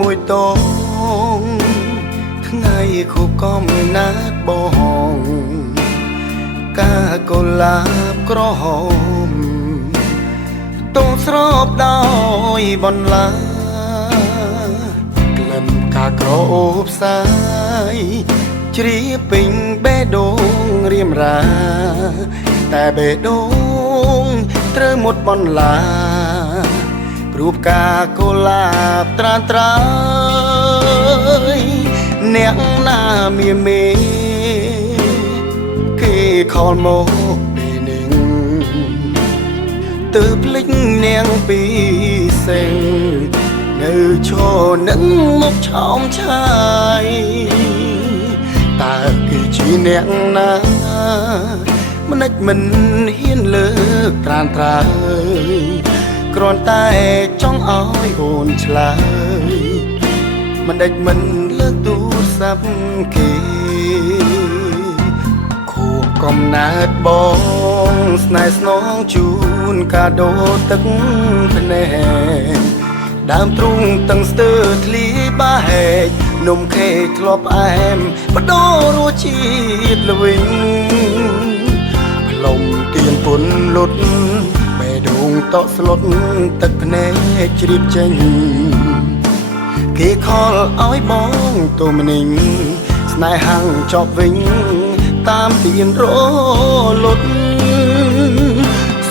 មួយតងថ្ងៃខូកំណាត់បងកាកុលាបក្រហមតងស្របដោយបន្លាក្លិនកាក្រអូបសាយជ្រាបពេញបេះដូងរៀមរាតែបេះដូងត្រូវមុតបន្លាព្រោះផ្កាកុលាបត្រានត្រើយអ្នកណាមានមេគេខលមកពេលនឹងទើបភ្លេចនាងពីសេងនៅឈរនឹងមុខឆោមឆាយតើគេជាអ្នកណាមិនមិនហ៊ានលើកត្រានត្រើយគ្រាន់តែចង់ឲ្យអូនឆ្លើយមិនដេចមិនលើកទូរស័ព្ទគេខួបកំណើតបងស្នេហ៍ស្នងជូនកាដូទឹកភ្នែកដើមទ្រូងទាំងស្ទើរធ្លីបាហែកនំខេកធ្លាប់អែមបដូររសជាតិល្វីងផ្លុំទៀនពុនលុតបេះដូងតក់ស្លុតទឹកភ្នែកជ្រាបចេញគេខលឲ្យបងទូមនិញស្នេហាំងចប់វិញតាមទៀនរលត់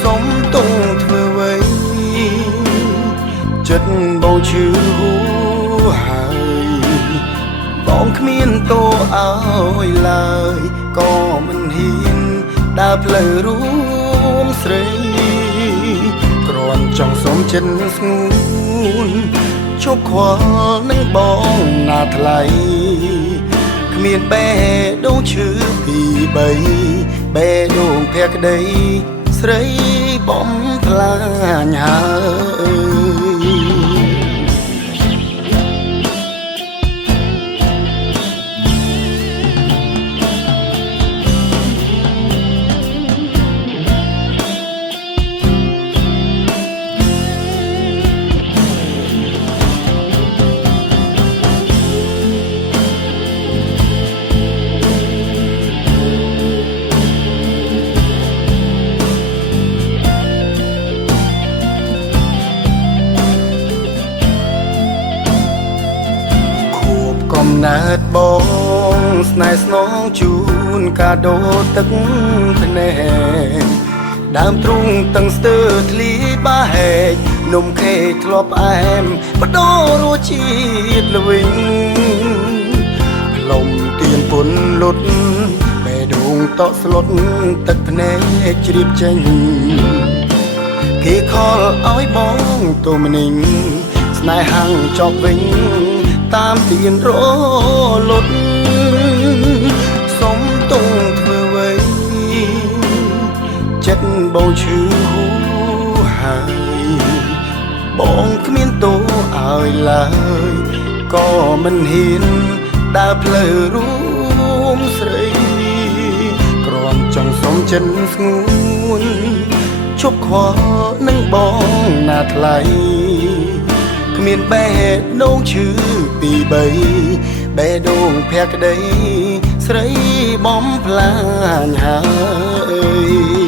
សុំទងធ្វើໄວចិត្តបងឈឺហើយបងគ្មានតួឲ្យឡើយក៏មិនហ៊ានដើរផ្លូវរួមស្រីគ្រាន់ចង់សុំចិត្តស្ងួនជប់ខ្វល់នឹងបងណាថ្លៃគ្មានបេះដូងឈឺពី3បេះដូងភក្តីស្រីបំផ្លាញហើយកំណើតបងស្នេហ៍ស្នងជូនកាដូទឹកភ្នែកដើមទ្រូងទាំងស្ទើរធ្លីបាហែកនំខេកធ្លាប់អែមបដូររសជាតិល្វីងផ្លុំទៀនពុនលុតបេះដូងតក់ស្លុតទឹកភ្នែកជ្រាបចេញគេខលឲ្យបងទូមនិញស្នេហាំងចប់វិញតាមទៀនរលត់សុំទងធ្វើໄວចិត្តបងឈឺហើយបងគ្មានតួឲ្យឡើយក៏មិនហ៊ានដើរផ្លូវរួមស្រីគ្រាន់ចង់សុំចិត្តស្ងួនជប់ខ្វល់នឹងបងណាថ្លៃគ្មានបេះដូងឈឺពី3បេះដូងភក្តីស្រីបំផ្លាញហើយ